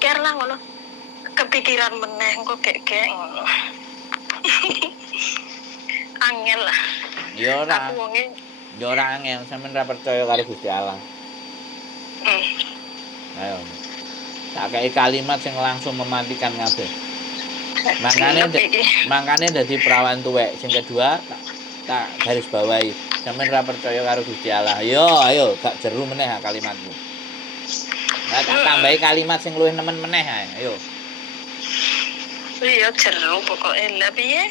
jengker lah ngono. Kepikiran meneh kok gek ngono. Angel lah. Ya ora. Aku wonge Ya ora angel, sampean ra percaya karo Gusti Allah. Ayo. Tak kei kalimat sing langsung mematikan kabeh. Makane dadi perawan tuwek. Sing kedua tak garis bawahi. Sampeyan ra percaya karo Gusti Allah. Ayo, gak jeru meneh kalimatmu. Nah, tak tambahi kalimat sing luwih nemen meneh ae. Ayo. Iya jeru pokoke lha piye?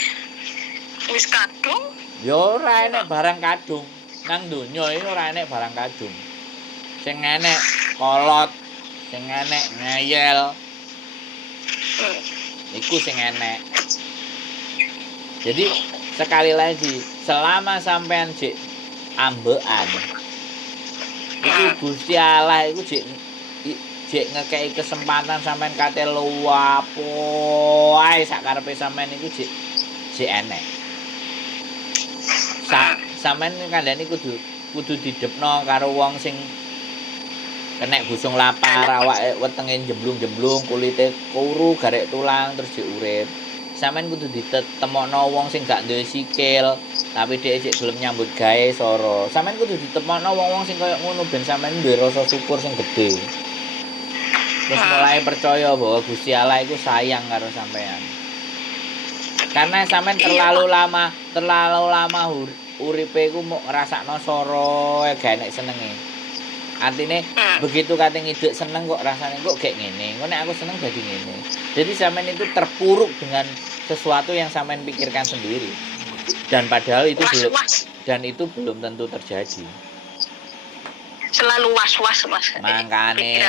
Wis kadung? Ya ora enek barang kadung. Nang donya iki ora enek barang kadung. Sing enek kolot, sing enek ngeyel. Iku sing enek. Jadi sekali lagi, selama sampean jek ambekan, iku Gusti Allah iku jek ngekeki kesempatan sampean kate luwapo ae sak karepe sampean iku jek enek. Sampean kandhane kudu didepno karo wong sing kenek busung lapar, awake wetenge jemblung-jemblung, kulite kuru, garek tulang terus diurip. Sampeyan kudu ditemokno wong sing gak duwe sikil, tapi dhek sik gelem nyambut gawe soro. Sampeyan kudu ditemokno wong-wong sing kaya ngono ben sampeyan duwe rasa syukur sing gedhe. Terus mulai percaya bahwa Gusti Allah iku sayang karo sampeyan. Karena sampeyan terlalu lama uripe iku mok ngrasakno soro, gak enek senenge. Artine begitu kate ngiduk seneng kok rasane kok kayak ngene. Kok nek aku seneng dadi ngene. Jadi sampean itu terpuruk dengan sesuatu yang sampean pikirkan sendiri. Dan padahal itu belum tentu terjadi. Selalu was-was Mas. Makane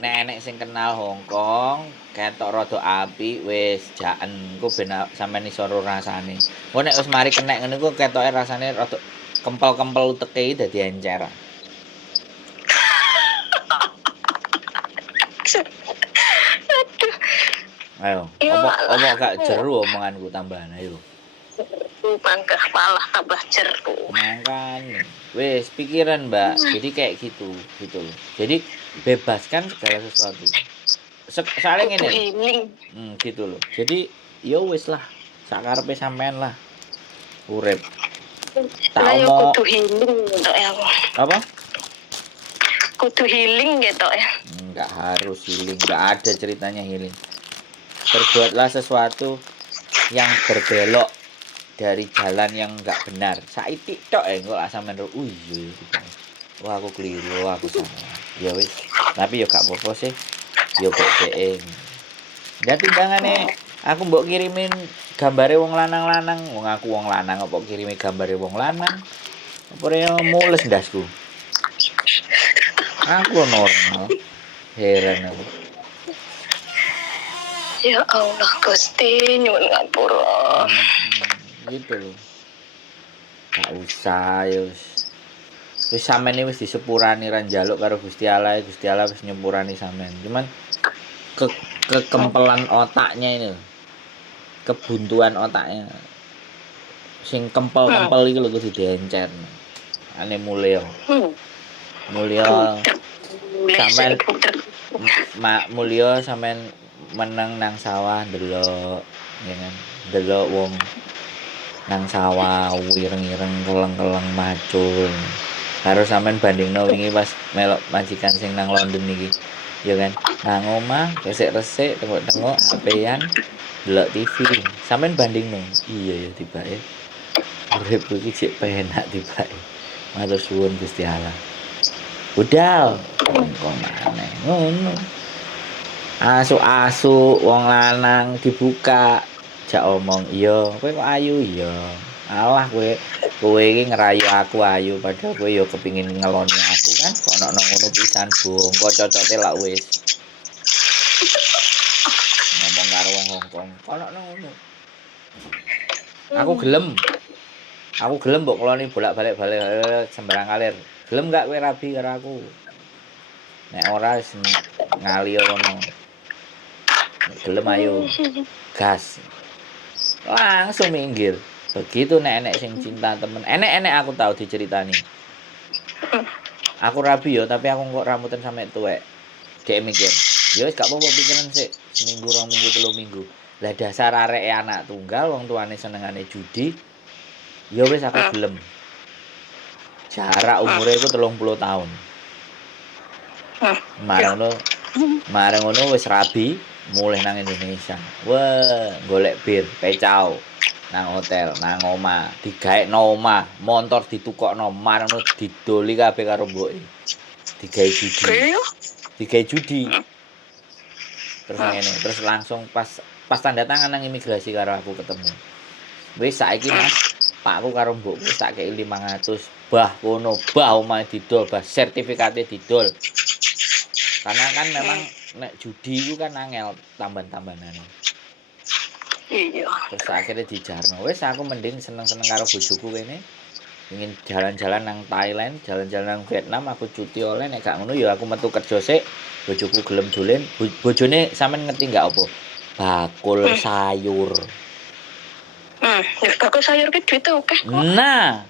nek enek sing kenal Hongkong, ketok rada apik wis jaen ku ben sampean iso rasane. Kok nek wis mari kenek ngene ku ketoke rasane rada kempel-kempel uteke dadi encer. Ayo, apa gak jeru omonganku tambahan ayo. Bangga kepala tambah jeru. Makane wis pikiran, Mbak. Jadi kayak gitu loh. Jadi bebaskan segala sesuatu. Soalnya ngene. Gitu loh. Jadi ya wis lah, sak karepe sampean lah. Urip. Tak omong kudu healing entuk ya. Apa? Kudu healing gitu ya. Enggak harus healing, enggak ada ceritanya healing. Berbuatlah sesuatu yang berbelok dari jalan yang enggak benar. Saiki tok engko lak sampean iya. Wah aku keliru, aku salah. Ya wis, tapi yo gak apa-apa sih. Yo kok dhek. Enggak timbangane aku mbok kirimin gambare wong lanang-lanang, wong aku wong lanang apa kirime gambare wong lanang. Apa rene mules ndasku. Aku normal. Heran aku. Ya Allah Gusti nyuwun ngapura. Gitu loh. Gak usah ya wis. Wis sampean wis disepurani ra njaluk karo Gusti Allah wis nyepurani sampean. Cuman kekempelan otaknya ini. Kebuntuan otaknya. Sing kempel-kempel iki lho kudu diencer. Ane mulya. Mulya sampean mulya sampean meneng nang sawah ndelok ya kan ndelok wong nang sawah ireng-ireng keleng-keleng macul karo sampean bandingno wingi pas melok majikan sing nang London iki ya kan nang omah resik-resik tengok-tengok HP-an ndelok TV sampean bandingno iya ya tibake urip iki sik penak tibake matur suwun Gusti Allah budal kok maneh ngono asu-asu wong lanang dibuka jak omong iya kowe kok ayu iya alah kowe iki ngerayu aku ayu padahal kowe ya kepengin ngeloni aku kan kok ono ngono pisan bongko cocote lak wis ngomong karo wong Hongkong ono ngono aku gelem mbok ngeloni bolak-balik sembarang kalir gelem gak kowe rabi karo aku nek ora ngali ngono gelem ayo gas langsung minggir begitu nek sing cinta temen enek aku tahu diceritani aku rabi yo tapi aku kok rambutan sampe tuwek dhek mikir Ya wis gak apa-apa pikiran sik, seminggu, 2 minggu, 3 minggu. Lah dasar areke anak tunggal wong tuane senengane judi, ya wis aku Hmm. gelem. Jarak umure iku 30 tahun. Hmm. Marang ngono wis rabi mulih nang Indonesia. Wah, golek bir, pecao. Nang hotel, nang omah, digaekno omah, montor ditukokno, marang ngono didoli kabeh karo mboke. Digawe judi. Iya. Digawe judi. Terus Hmm. ngene, terus langsung pas tanda tangan nang imigrasi karo aku ketemu. Wis saiki Mas, pakku karo mbokku wis tak kei 500. Bah kono, bah omahe didol, bah sertifikate didol. Karena kan memang nek judi iku kan angel tamban-tambanane. Iya. Terus akhirnya dijarno. Wis aku mending seneng-seneng karo bojoku kene. Ingin jalan-jalan nang Thailand, jalan-jalan nang Vietnam, aku cuti oleh nek gak ngono ya aku metu kerja sik. Bojoku gelem dolen. Bojone sampean ngerti gak apa? Bakul sayur. Ya bakul sayur ki duit akeh kok. Nah,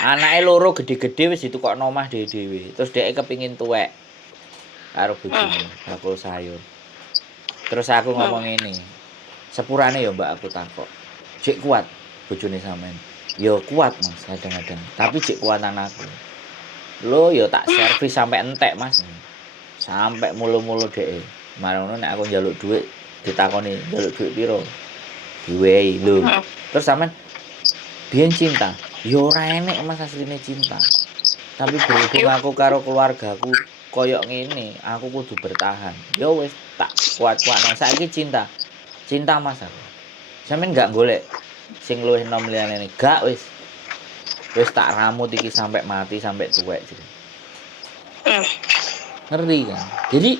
anake loro gede-gede wis ditukokno omah dhewe-dhewe. Terus dhek kepingin tuwek karo bojone, bakul sayur. Terus aku ngomong ngene, sepurane ya Mbak aku takok. Jek kuat bojone sampean. Ya kuat Mas kadang-kadang, tapi jek kuatan aku. Lho ya tak servis sampai entek Mas. Sampai mulu-mulu dhek. Marang ngono nek aku njaluk dhuwit ditakoni, "Njaluk dhuwit piro?" Diwehi. Lho, terus sampean biyen cinta? Ya ora enek Mas asline cinta. Tapi berhubung aku karo keluargaku koyok ngene, aku kudu bertahan. Ya wis tak kuat-kuatno. Saiki cinta. Cinta Mas aku. Sampeyan gak golek sing luwih enom liyane. Gak wis. Wis tak ramut iki sampai mati, sampai tuwek jadi. Ngerti kan? Jadi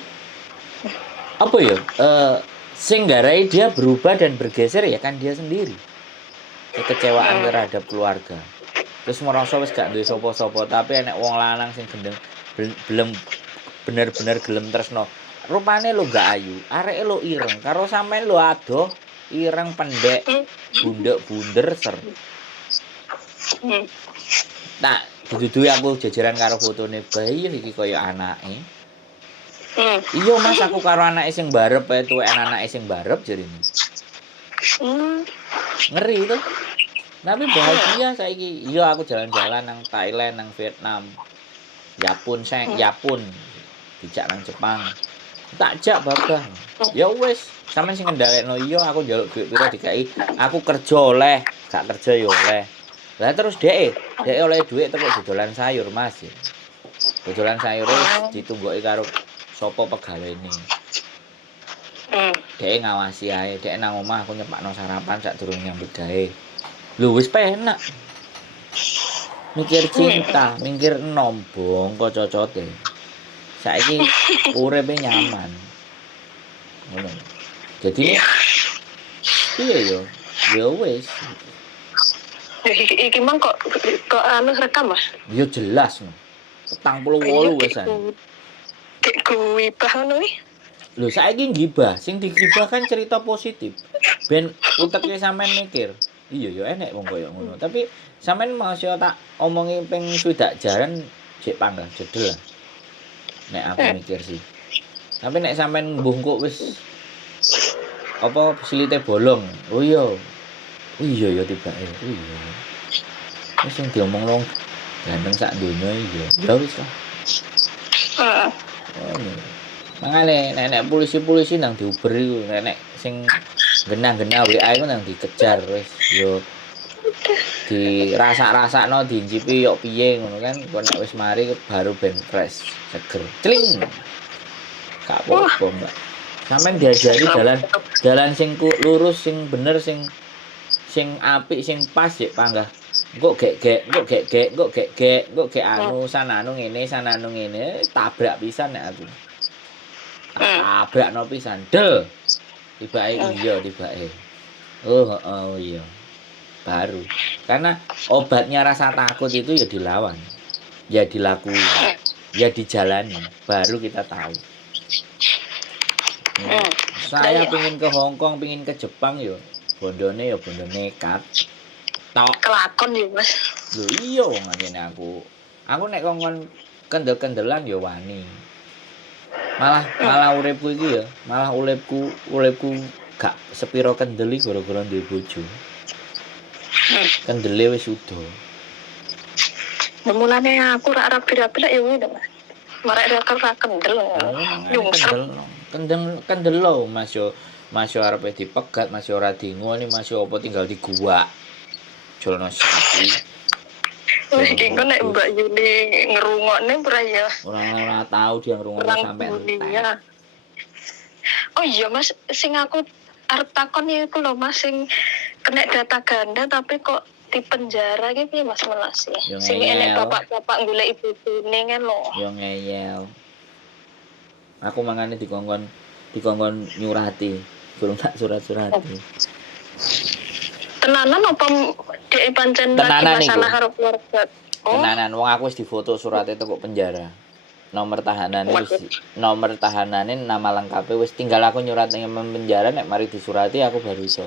apa ya? Sing nggarai dia berubah dan bergeser ya kan dia sendiri. Kekecewaan terhadap keluarga. Terus merasa wis gak duwe sapa-sapa, tapi enek wong lanang sing gendeng belum bener-bener gelem tresno. Rupane lho gak ayu, areke lho ireng, karo sampean lho adoh, ireng pendek, bundek bunder ser. Nah, dudu-duwe aku jejeran karo fotone bayi iki kaya anake. Iya Mas, aku karo anake sing barep ae tuwekan anake sing barep jarine. Ngeri itu. Tapi bahagia saiki. Iya aku jalan-jalan nang Thailand, nang Vietnam. Yapun dijak nang Jepang. Tak jak babah. Ya wis, sampeyan sing ngendhalekno iya aku njaluk dhuwit pira dikai. Aku kerja oleh, gak kerja ya oleh. Lah terus dhek oleh dhuwit teko dodolan sayur, Mas. Dodolan sayure ditunggoki karo sapa pegawene. Dhek ngawasi ae, dhek nang omah aku nyepakno sarapan sadurunge nyambut gawe. Lho wis penak. Mikir cinta, mikir enom bongko cocote. Saiki uripe nyaman. Ngono. Jadi piye yo? Ya wis. Iki mang kok anu rekam Mas? Ya jelas no. 48 wisan. Kayak gibah ngono iki. Lho saiki gibah, sing digibah kan cerita positif. Ben uteke sampean mikir. Iya ya enek wong koyo ngono. Tapi sampean masih tak omongi ping swidak jaran jek panggah jedel lah. Nek aku mikir sih. Tapi nek sampean mbungkuk wis apa silite bolong. Oh iya. Oh iya ya tibake. Oh iya. Wis sing diomongno ganteng sak donya iya. Ya wis lah. Heeh. Oh. Mangane nek polisi-polisi nang diuber iku nek sing genah-genah WA iku nang dikejar wis yo dirasak-rasakno diincipi yo piye ngono kan kok nek wis mari baru ben fresh seger cling gak apa-apa Mbak sampean diajari dalan sing lurus sing bener sing apik sing pas ya panggah engko gek anu sananu ngene tabrak pisan nek aku tabrakno pisan del tibake iya tibake oh iya baru karena obatnya rasa takut itu ya dilawan ya dilakukan ya dijalani baru kita tahu saya pengen ke Hong Kong pengen ke Jepang yo bondone ya bondo nekat tok Kelakon ya Mas lho iya wong ngene aku nek kongkon kendel-kendelan ya wani Malah uripku iki ya, malah uripku gak sepiro kendel iki gara-gara duwe bojo. Kendele wis udo. Mulane aku rak rapi-rapi lek yo ngono Mas. Marek ra kendel. Kendel. Kendel lho Mas yo. Mas yo arepe dipegat, Mas yo ora dingoni, Mas yo apa tinggal diguwak. Jolno sapi. Wis iki kok nek Mbak Yuni ngrungokne ora ya. Ora tau dia ngrungokne sampe entek. Oh iya Mas, sing aku arep takon iku lho Mas sing kena data ganda tapi kok di penjara iki piye Mas Melas ya? Sing enek bapak-bapak golek ibune kan lho. Yo ngeyel. Aku mangane dikongkon nyurati, durung tak surat-surati. Tenanan apa dhek pancen lagi masalah karo keluarga? Oh. Tenanan, wong aku wis difoto surate teko penjara. Nomor tahanane nama lengkapnya wis tinggal aku nyurat ning penjara nek mari disurati aku baru iso.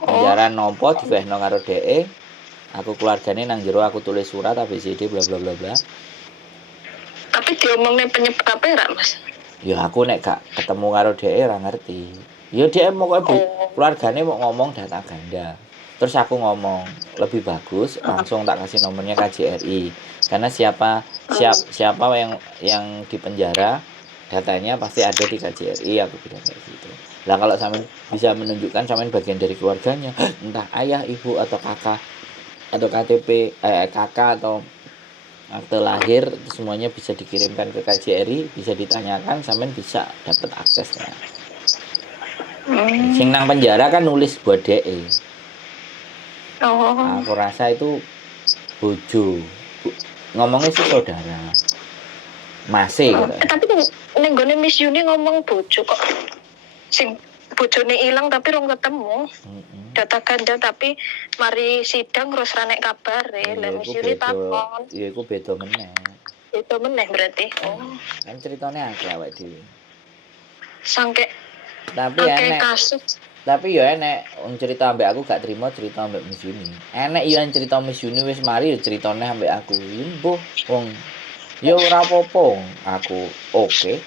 Penjara nopo divehno karo dhek. Aku keluargane nang jero aku tulis surat ABCD bla bla bla bla. Tapi diomongne penyebabnya ra, Mas? Ya aku nek gak ketemu karo dhek ora ngerti. Ya dhek pokoke keluargane mau ngomong data ganda. Terus aku ngomong, lebih bagus langsung tak kasih nomornya KJRI. Karena siapa yang di penjara datanya pasti ada di KJRI, aku bilang kayak gitu. Lah kalau sampean bisa menunjukkan sampean bagian dari keluarganya, entah ayah, ibu atau kakak atau KTP kakak atau akte lahir semuanya bisa dikirimkan ke KJRI, bisa ditanyakan, sampean bisa dapat aksesnya. Sing nang penjara kan nulis buat DE. Aku rasa itu bojo. Ngomongnya sih saudara. Masih gitu. Tapi ning gone Miss Yuni ngomong bojo kok. Sing bojone ilang tapi rong ketemu. Data ganda tapi mari sidang terus ra nek kabare. Lah Miss Yuni takon. Iya iku beda meneh. Beda meneh berarti. Kan ceritane akeh awake dhewe. Sangke tapi enek kasus. Tapi ya enek wong cerita ambek aku gak trimo cerita ambek Miss Yuni. Enek yo cerita Miss Yuni wis mari yo critane ambek aku. Yo mbuh wong yo ora apa-apa aku. Oke.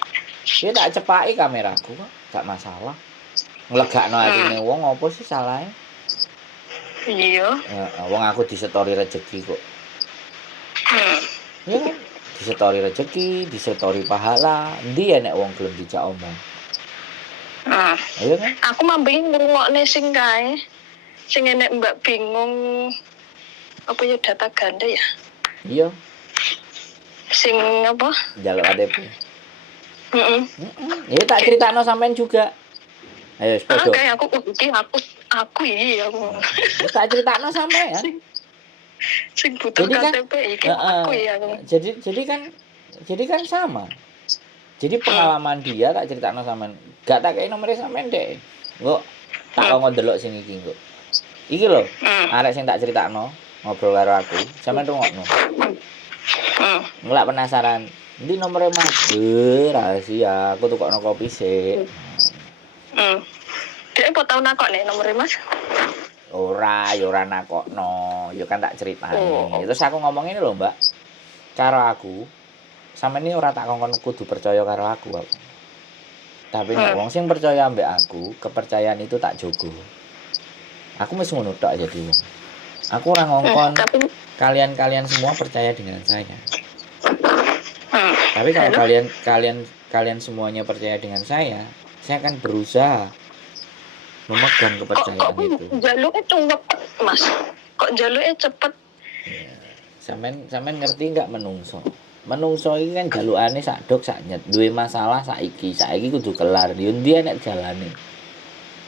Ya tak cepaki kameraku kok, gak masalah. Nglegakno atine wong apa sih salahe? Iya. Wong aku disetori rezeki kok. Ya kan? Disetori rezeki, disetori pahala. Endi enek wong gelem dijak omong. Ayo kan? Aku mambing ngrungokne sing kae. Sing enek Mbak bingung apa ya data ganda ya? Iya. Sing apa? Jaluk ATP. Ya tak critakno sampean juga. Ayo sepodo. Kayak aku iya aku. Ya tak critakno sampean. Sing butuh KTP iki aku ya. Jadi kan sama. Jadi pengalaman dia tak critakno sampean. Gak tak kei nomere sampean dek. Engko tak kongkon delok sing iki engko. Iki lho, arek sing tak critakno ngobrol karo aku, sampean rungokno. Ngelak penasaran. Endi nomere Mas? Rahasia, aku tukokno kopi sik. Dek apa tau nakokne nomere Mas? Ora nakokno. Ya kan tak critani. Terus aku ngomong ini lho, Mbak. Karo aku, sampean ini ora tak kongkon kudu percaya karo aku. Tapi nek wong sing percaya ambek aku, kepercayaan itu tak jogo. Aku wis ngono tok jadi wong. Aku ora ngongkon kalian semua percaya dengan saya. Tapi kalau kalian semuanya percaya dengan saya akan berusaha memegang kepercayaan itu. Kok jaluke cepet, Mas? Kok jaluke cepet? Ya, sampean ngerti enggak menungso? Menungso iki kan jalukane sak dok sak nyet, duwe masalah saiki kudu kelar. Yo ndi nek jalane.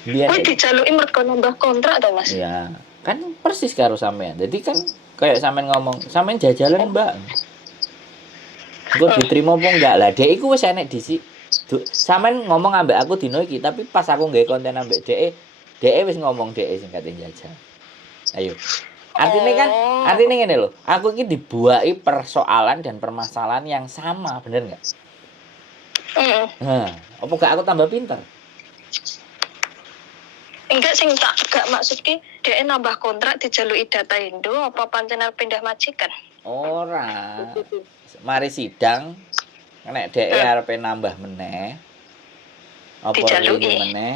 Kuwi dijaluki mergo nambah kontrak to, Mas? Iya, kan persis karo sampean. Jadi kan kayak sampean ngomong, sampean jajalan, Mbak. Engko diterima apa enggak? Lah dhek iku wis enek disi. Sampean ngomong ambek aku dino iki, tapi pas aku nggawe konten ambek dhek wis ngomong dhek sing kate jajal. Ayo. Artinya ngene lho, aku iki dibuaki persoalan dan permasalahan yang sama, bener enggak? Apa gak aku tambah pinter? Enggak sing tak gak maksudki dhek nambah kontrak dijaluki data Indo apa pancen pindah majikan? Ora. Mari sidang nek dhek arepe nambah meneh apa Dijaluki. rene meneh.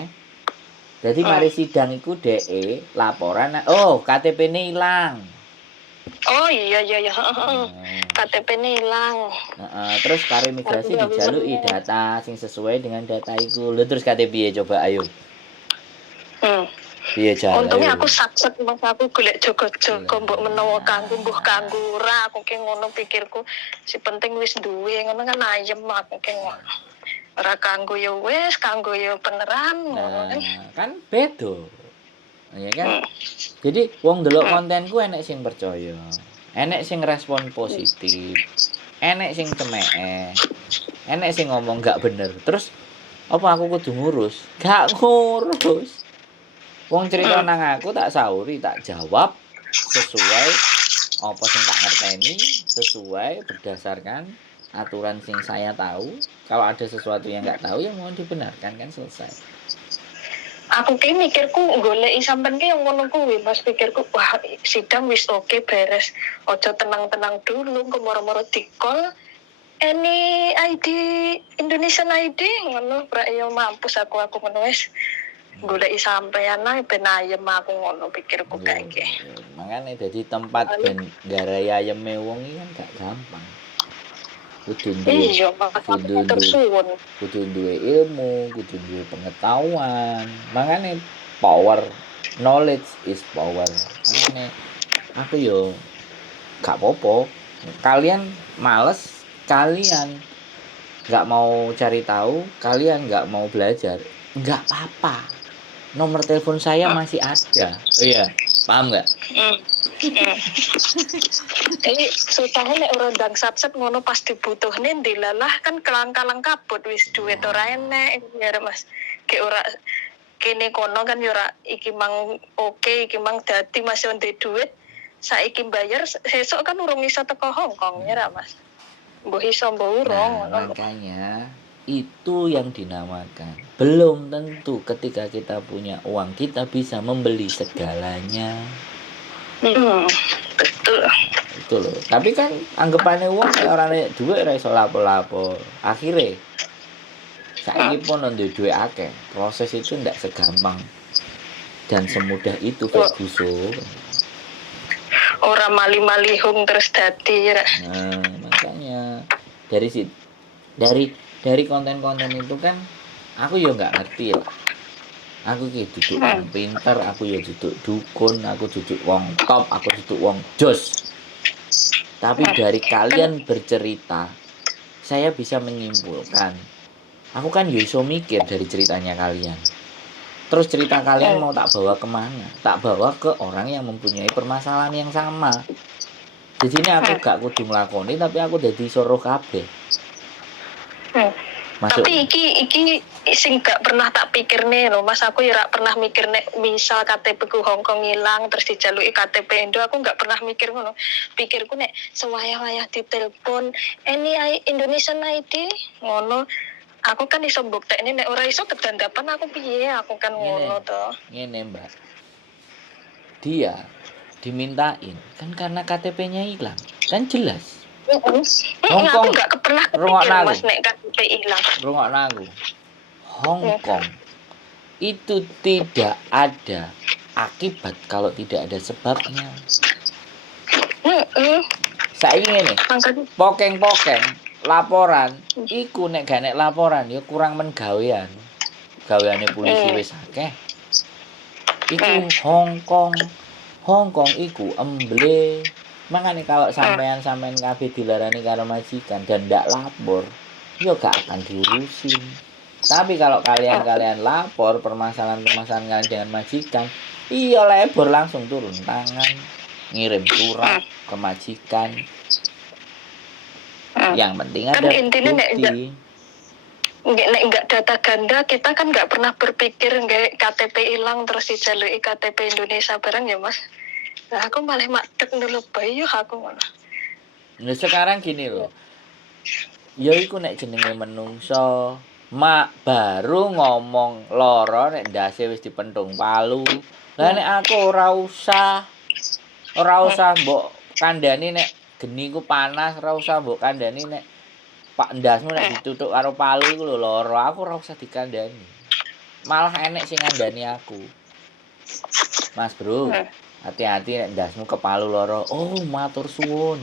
Jadi mari sidang iku dhek laporan, oh KTP-ne ilang. Oh iya. Nah, KTP-ne ilang. terus karo imigrasi Nggak bisa dijaluki meneh. data sing sesuai dengan data iku. Lha terus KTP piye coba ayo? Hmm. Piye jar Untungnya ayo? aku sakset mas aku golek jogo-jogo mbok menawa Lah. kanggo mbuh kanggo ora aku ki ngono pikirku si penting wis duwe ngono kan ayem aku ki ngono. Ora kanggo ya wis kanggo ya beneran ngono kan. Kan beda. Ya kan? Hmm. Jadi wong ndelok kontenku enek sing percaya, enek sing respon positif, enek sing cemeke, enek sing ngomong gak bener. Terus apa aku kudu ngurus? Gak ngurus. Wong cerita nang aku tak sauri, tak jawab sesuai apa sing tak ngerteni, sesuai berdasarkan aturan sing saya tahu. Kalau ada sesuatu yang nggak tahu ya mohon dibenarkan kan selesai. Aku ki mikirku goleki sampean ki yang ngono kuwi Mas pikirku wah sidang wis oke beres. Ojo tenang-tenang dulu kemoro-moro dikol any ID Indonesian ID ngono brak yo mampus aku ngono wis goleki sampean ae ben ayem aku ngono pikirku kayak iki. Makanya jadi tempat ben garai ayeme wong iki kan gak gampang. Kudu duwe Iya, makanya tersuwun. kudu duwe ilmu, kudu duwe pengetahuan. Makanya power knowledge is power. Makanya aku yo gak popo. Kalian males, kalian gak mau cari tahu, kalian gak mau belajar, gak apa-apa. Nomor telepon saya masih ada. Oh iya, paham gak? Jadi susahnya nek ora ndang satset ngono pas dibutuhne dilalah kan kelang-kalang kabut wis duit ora enek ya Mas. Kayak ora kene kono kan yo ora iki mang oke iki mang dadi masih ndek duit saiki bayar sesuk kan urung iso teko Hongkong ya Mas. Mbok iso mbok urung Nah, makanya itu yang dinamakan belum tentu ketika kita punya uang kita bisa membeli segalanya. Betul. Itu loh. Tapi kan anggapannya uang kayak orang nek duit ora iso lapo-lapo. Akhirnya saiki pun ndek duit akeh. Proses itu ndak segampang dan semudah itu Ferguson. Ora mali-malihung terus dadi ya. Nah, makanya dari konten-konten itu kan aku ya nggak ngerti lah. Aku ki duduk wong pinter, aku ya duduk dukun, aku duduk wong top, aku duduk wong jos. Tapi dari kalian bercerita, saya bisa menyimpulkan. Aku kan ya iso mikir dari ceritanya kalian. Terus cerita kalian mau tak bawa kemana? Tak bawa ke orang yang mempunyai permasalahan yang sama. Jadi ini aku gak kudu nglakoni, tapi aku dadi soro kabeh. Masuk. Tapi iki sing gak pernah tak pikir nih loh Mas, aku ya pernah mikir nek misal KTP ku Hongkong hilang terus dijaluki KTP Indo, aku gak pernah mikir ngono. Pikirku nek sewayah-wayah ditelepon any Indonesian ID ngono, aku kan iso mbuktekne nek ora iso kedandapan aku piye, aku kan ngono to. Ngene Mbak. Dia dimintain kan karena KTP-nya hilang. Kan jelas. Hongkong aku gak pernah kepikir Mas nek KTP hilang. Rungokno aku. Hongkong itu tidak ada akibat kalau tidak ada sebabnya. Saiki ngene. Pokeng-pokeng laporan iku nek gak nek laporan ya kurang men gawean. Gaweane polisi wis akeh. Iku Hongkong iku emble. Makanya kalau sampean kabeh dilarani karo majikan dan ndak lapor, yo gak akan diurusin. Tapi kalau kalian lapor permasalahan-permasalahan kalian dengan majikan, iya lebor langsung turun tangan, ngirim surat ke majikan. Yang penting ada bukti. Nggak data ganda, kita kan nggak pernah berpikir nggak KTP hilang terus dijaluki KTP Indonesia bareng ya Mas. Nah, aku malah madeg dulu bayu aku ngono. Nah, sekarang gini loh. Ya iku nek jenenge menungso, mak baru ngomong loro nek ndase wis dipentung palu. Lah nek aku ora usah mbok kandhani nek geni ku panas, ora usah mbok kandhani nek Pak ndasmu nek dituthuk karo palu iku lho lara, aku ora usah dikandani. Malah enek sing ngandani aku. Mas Bro, hati-hati nek ndasmu kepalu lara. Oh, matur suwun.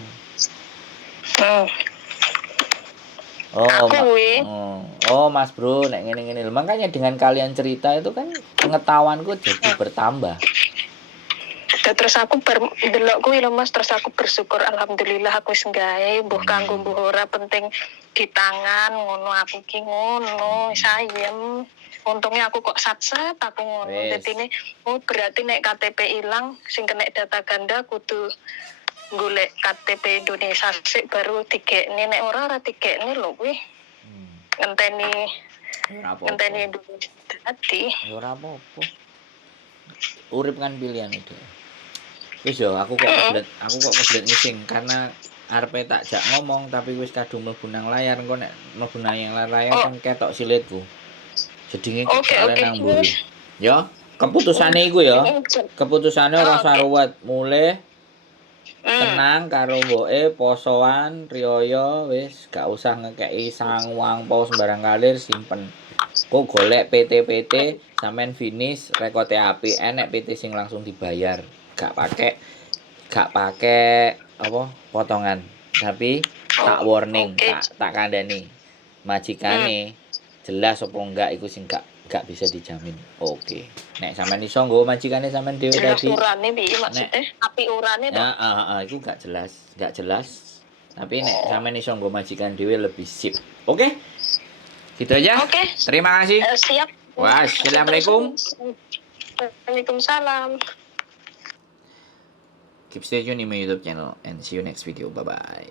Mas Bro, nek ngene-ngene lho. Makanya dengan kalian cerita itu kan pengetahuanku jadi bertambah. Terus aku delok kuwi lho Mas, terus aku bersyukur alhamdulillah aku wis gawe mbuh kanggo mbuh ora penting di tangan ngono aku ki ngono sayem. Untungnya aku kok sat-sat aku ngono. Dadine berarti nek KTP ilang sing kena data ganda kudu golek KTP Indonesia sik baru digekne nek ora digekne lho kuwi. Ngenteni Indonesia dadi. Ora apa-apa. Urip kan pilihan itu. Wis yo aku kok kebelet ngising karena arepe tak jak ngomong tapi wis kadung mlebu nang layar engko nek mlebu nang layar kan ketok silitku. Jedinge nang mburi. Yo, keputusane iku yo. Keputusane ora usah ruwet, mulih tenang karo mboke posoan riyaya wis gak usah ngekeki sangwang pos sembarang kalir simpen. Kok golek PT sampean finish rekote apik enek PT sing langsung dibayar. Gak pakai apa potongan. Tapi tak warning, tak kandhani. Majikane jelas apa enggak iku sing gak bisa dijamin. Oke. Nek sampean iso nggo majikane sampean dhewe tadi. Urane piye maksudnya? Api urane to? Iku gak jelas. Tapi nek sampean iso nggo majikan dhewe lebih sip. Oke? Gitu aja. Oke. Terima kasih. Siap. Wassalamualaikum. Waalaikumsalam. Keep stay tuned in my YouTube channel and see you next video. Bye bye.